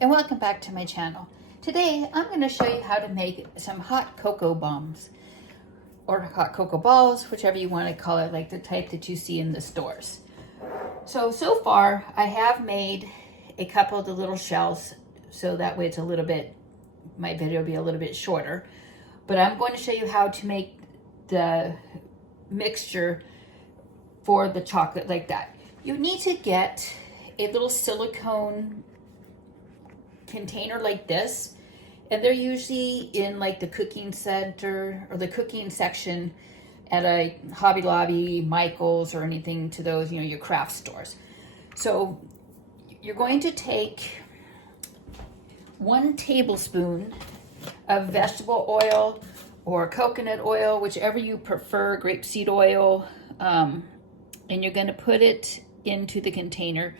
and welcome back to my channel. Today I'm going to show you how to make some hot cocoa bombs or hot cocoa balls, whichever you want to call it, like the type that you see in the stores. So far I have made a couple of the little shells, so that way it's a little bit, my video will be a little bit shorter, but I'm going to show you how to make the mixture for the chocolate like that. You need to get a little silicone container like this, and they're usually in like the cooking center or the cooking section at a Hobby Lobby, Michael's, or anything to those, you know, your craft stores. So you're going to take 1 tablespoon of vegetable oil or coconut oil, whichever you prefer, grapeseed oil, and you're going to put it into the container,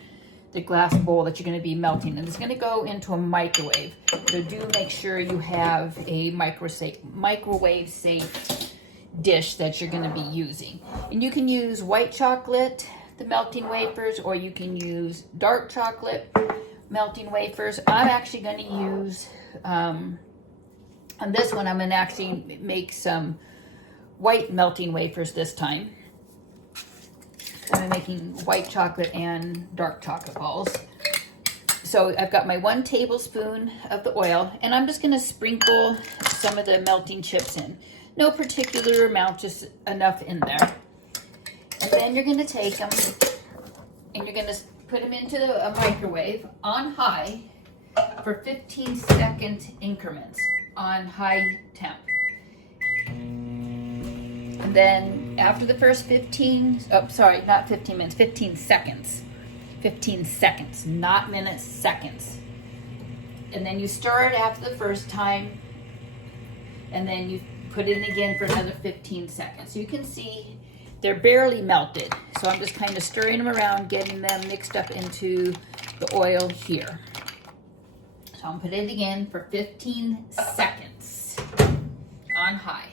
the glass bowl that you're going to be melting, and it's going to go into a microwave. So do make sure you have a microwave safe dish that you're going to be using. And you can use white chocolate, the melting wafers, or you can use dark chocolate melting wafers. I'm actually going to use, on this one, I'm going to actually make some white melting wafers this time. I'm making white chocolate and dark chocolate balls. So I've got my 1 tablespoon of the oil, and I'm just going to sprinkle some of the melting chips in. No particular amount, just enough in there. And then you're going to take them and you're going to put them into a microwave on high for 15-second increments on high temp. And then after the first 15 seconds. 15 seconds, not minutes, seconds. And then you stir it after the first time, and then you put it in again for another 15 seconds. So you can see they're barely melted. So I'm just kind of stirring them around, getting them mixed up into the oil here. So I'm putting it again for 15 seconds on high.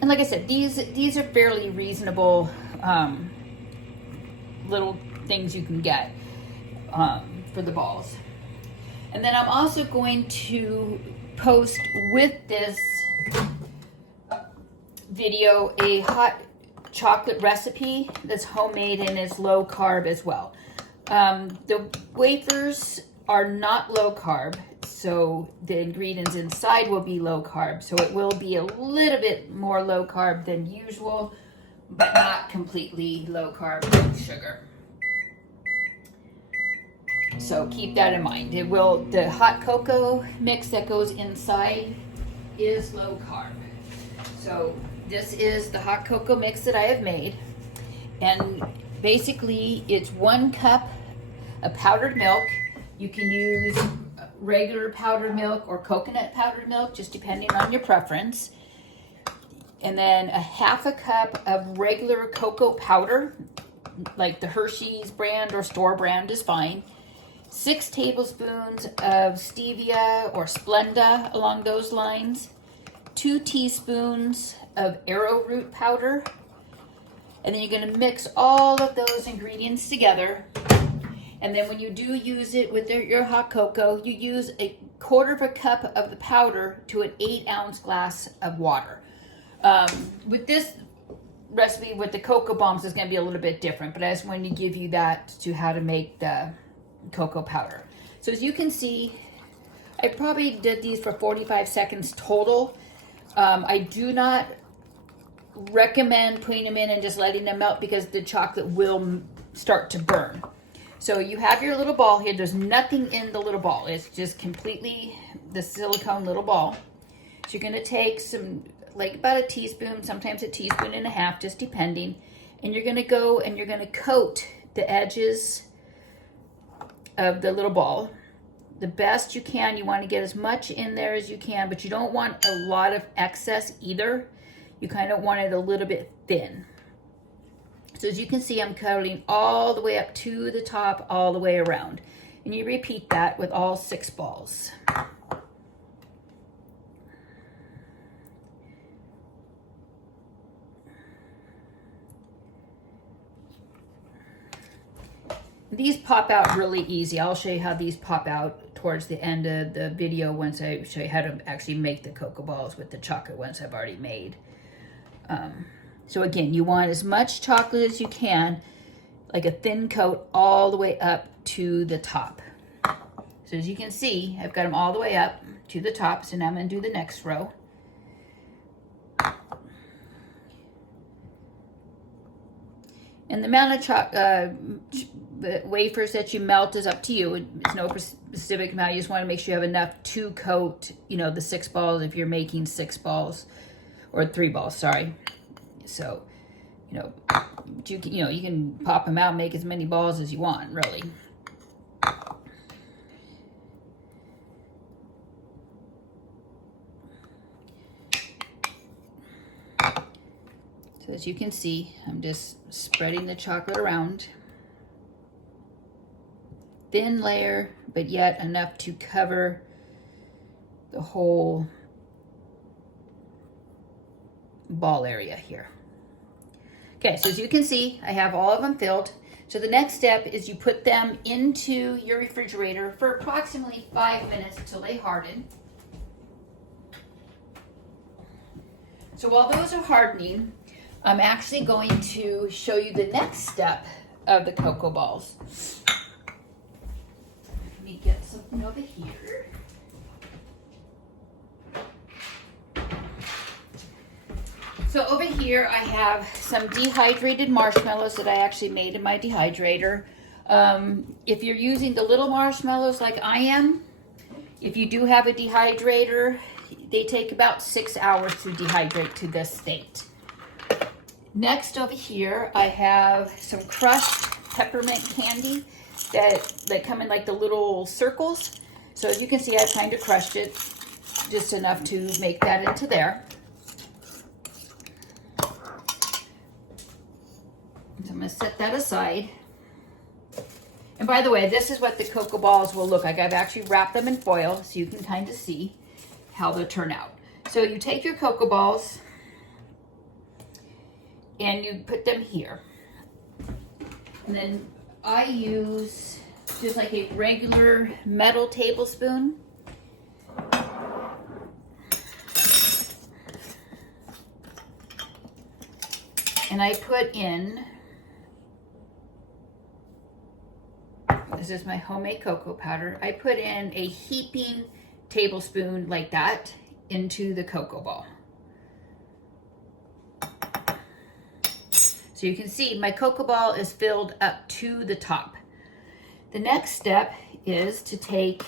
And like I said, these are fairly reasonable little things you can get for the balls. And then I'm also going to post with this video a hot chocolate recipe that's homemade and is low carb as well. The wafers are not low carb, so the ingredients inside will be low carb. So it will be a little bit more low carb than usual, but not completely low carb with sugar. So keep that in mind. The hot cocoa mix that goes inside is low carb. So this is the hot cocoa mix that I have made. And basically it's 1 cup of powdered milk. You can use regular powdered milk or coconut powdered milk, just depending on your preference. And then a 1/2 cup of regular cocoa powder, like the Hershey's brand or store brand is fine. 6 tablespoons of stevia or Splenda along those lines. 2 teaspoons of arrowroot powder. And then you're going to mix all of those ingredients together. And then when you do use it with your hot cocoa, you use a 1/4 cup of the powder to an 8-ounce glass of water. With this recipe, with the cocoa bombs, it's going to be a little bit different, but I just wanted to give you that to how to make the cocoa powder. So as you can see, I probably did these for 45 seconds total. I do not recommend putting them in and just letting them melt because the chocolate will start to burn. So you have your little ball here. There's nothing in the little ball. It's just completely the silicone little ball. So you're going to take some, like about a teaspoon, sometimes a teaspoon and a half, just depending. And you're going to go and you're going to coat the edges of the little ball the best you can. You want to get as much in there as you can, but you don't want a lot of excess either. You kind of want it a little bit thin. So as you can see, I'm coating all the way up to the top, all the way around. And you repeat that with all 6 balls. These pop out really easy. I'll show you how these pop out towards the end of the video once I show you how to actually make the cocoa balls with the chocolate ones I've already made. So again, you want as much chocolate as you can, like a thin coat all the way up to the top. So as you can see, I've got them all the way up to the top. So now I'm going to do the next row. And the amount of wafers that you melt is up to you. It's no specific amount. You just want to make sure you have enough to coat, the 6 balls if you're making 6 balls or 3 balls, sorry. So, you can pop them out and make as many balls as you want, really. So as you can see, I'm just spreading the chocolate around. Thin layer, but yet enough to cover the whole ball area here. Okay, so as you can see, I have all of them filled. So the next step is you put them into your refrigerator for approximately 5 minutes until they harden. So while those are hardening, I'm actually going to show you the next step of the cocoa balls. Let me get something over here. So over here I have some dehydrated marshmallows that I actually made in my dehydrator. If you're using the little marshmallows like I am, if you do have a dehydrator, they take about 6 hours to dehydrate to this state. Next over here, I have some crushed peppermint candy that come in like the little circles. So as you can see, I've kind of crushed it just enough to make that into there. So I'm going to set that aside. And by the way, this is what the cocoa balls will look like. I've actually wrapped them in foil so you can kind of see how they'll turn out. So you take your cocoa balls and you put them here. And then I use just like a regular metal tablespoon. And I put in, this is my homemade cocoa powder, I put in a heaping tablespoon like that into the cocoa ball. So you can see my cocoa ball is filled up to the top. The next step is to take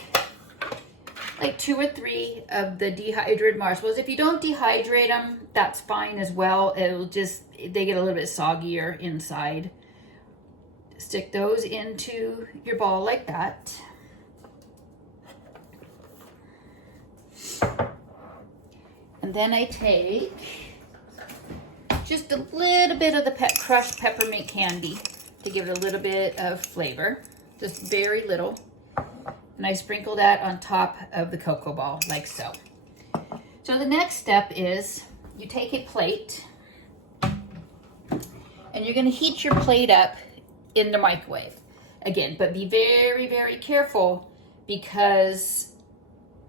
like 2 or 3 of the dehydrated marshmallows. If you don't dehydrate them, that's fine as well. They get a little bit soggier inside. Stick those into your ball like that. And then I take just a little bit of the crushed peppermint candy to give it a little bit of flavor, just very little. And I sprinkle that on top of the cocoa ball like so. So the next step is you take a plate and you're going to heat your plate up in the microwave. Again, but be very, very careful because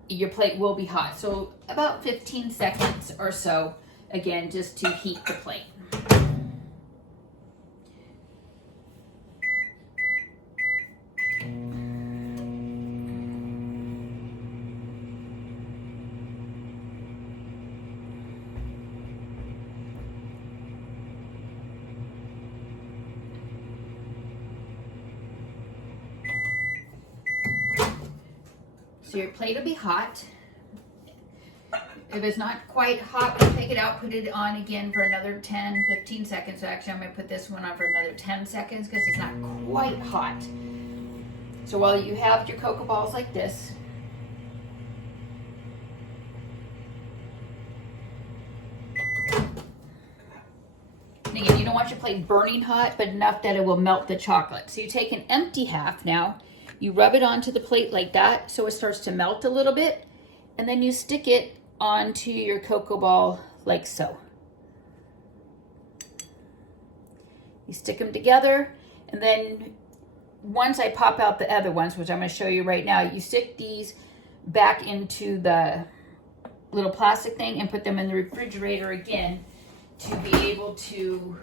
your plate will be hot. So about 15 seconds or so, again, just to heat the plate. So your plate will be hot. If it's not quite hot when you take it out, put it on again for another 10, 15 seconds. So actually I'm going to put this one on for another 10 seconds because it's not quite hot. So while you have your cocoa balls like this, and again, you don't want your plate burning hot, but enough that it will melt the chocolate. So you take an empty half now, you rub it onto the plate like that so it starts to melt a little bit, and then you stick it onto your cocoa ball like so. You stick them together, and then once I pop out the other ones, which I'm going to show you right now, you stick these back into the little plastic thing and put them in the refrigerator again to be able to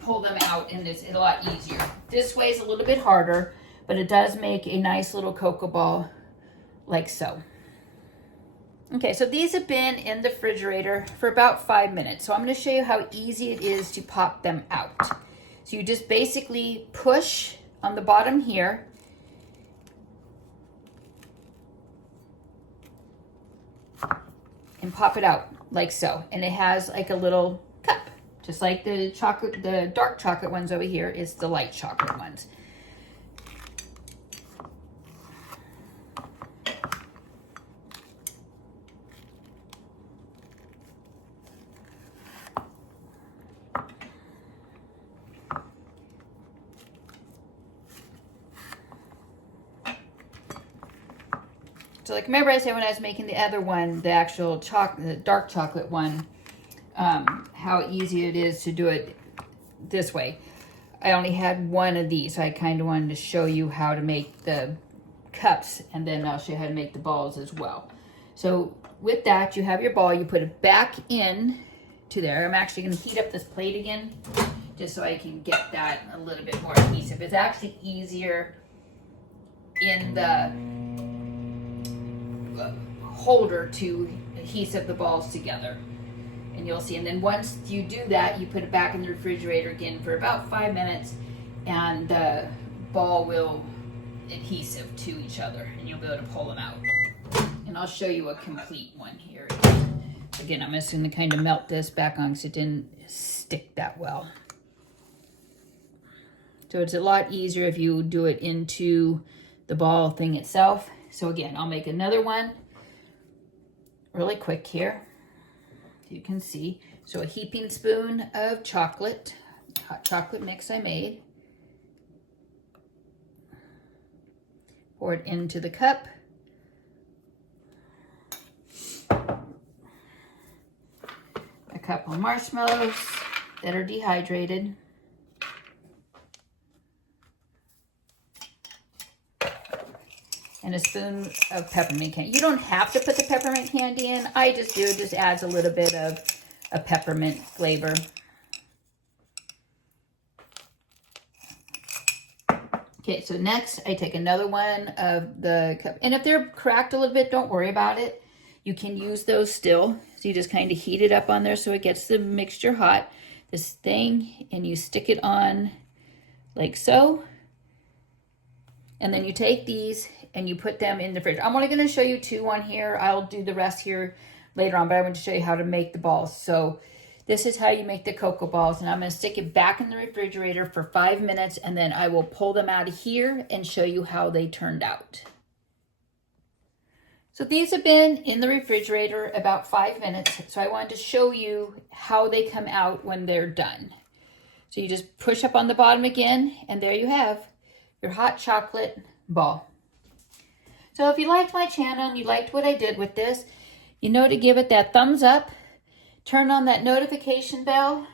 pull them out, and it's a lot easier. This way is a little bit harder, but it does make a nice little cocoa ball like so. Okay, so these have been in the refrigerator for about 5 minutes. So I'm going to show you how easy it is to pop them out. So you just basically push on the bottom here. And pop it out like so. And it has like a little cup, just like the chocolate, the dark chocolate ones over here is the light chocolate ones. So like, remember I said when I was making the other one, the actual chocolate, the dark chocolate one, how easy it is to do it this way. I only had one of these, so I kind of wanted to show you how to make the cups, and then I'll show you how to make the balls as well. So with that, you have your ball, you put it back in to there. I'm actually going to heat up this plate again, just so I can get that a little bit more adhesive. It's actually easier in the holder to adhesive the balls together, and you'll see. And then once you do that, you put it back in the refrigerator again for about 5 minutes, and the ball will adhesive to each other, and you'll be able to pull them out. And I'll show you a complete one here. Again, I'm just going to kind of melt this back on because it didn't stick that well. So it's a lot easier if you do it into the ball thing itself. So again, I'll make another one really quick here. You can see. So a heaping spoon of chocolate, hot chocolate mix I made. Pour it into the cup. A couple of marshmallows that are dehydrated. And a spoon of peppermint candy. You don't have to put the peppermint candy in. I just do. It just adds a little bit of a peppermint flavor. Okay, so next I take another one of the cup. And if they're cracked a little bit, don't worry about it. You can use those still. So you just kind of heat it up on there so it gets the mixture hot. This thing, and you stick it on like so. And then you take these and you put them in the fridge. I'm only going to show you 2 on here. I'll do the rest here later on, but I want to show you how to make the balls. So this is how you make the cocoa balls, and I'm going to stick it back in the refrigerator for 5 minutes, and then I will pull them out of here and show you how they turned out. So these have been in the refrigerator about 5 minutes, so I wanted to show you how they come out when they're done. So you just push up on the bottom again, and there you have your hot chocolate ball. So if you liked my channel and you liked what I did with this, you know to give it that thumbs up, turn on that notification bell,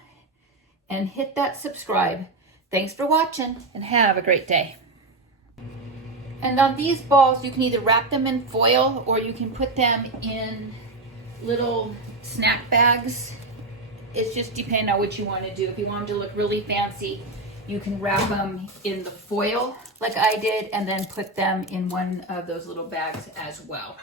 and hit that subscribe. Thanks for watching, and have a great day. And on these balls, you can either wrap them in foil or you can put them in little snack bags. It's just depending on what you want to do. If you want them to look really fancy, you can wrap them in the foil like I did, and then put them in one of those little bags as well.